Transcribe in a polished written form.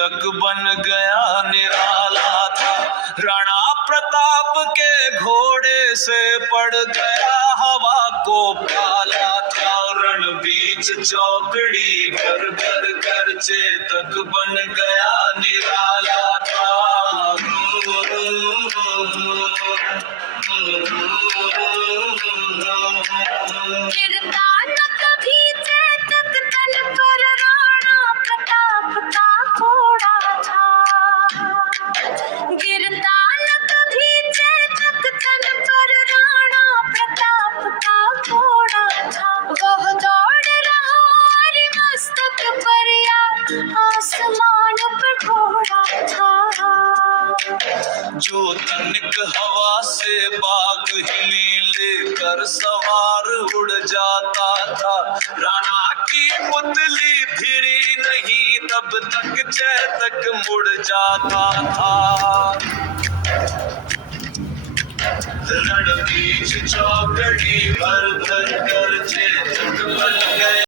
चेतक बन गया निराला था। राणा प्रताप के घोड़े से पड़ गया हवा को प्याला था। रण बीच चौकड़ी घर घर कर चेतक बन गया निराला था। गिरता न कभी चेतक तन पर राणा प्रताप का घोड़ा था। गिरता न कभी चेतक तन पर राणा प्रताप का घोड़ा था। वह दौड़ रहा और मस्तक पर या आसमान पर घोड़ा था। जो तनिक हवा से बाग हिली लेकर सवार उड़ जाता था। राणा की पुतली फिरी नहीं तब तक चेतक मुड़ जाता था। रण बीच चौकड़ी भर भर कर चेतक बन गया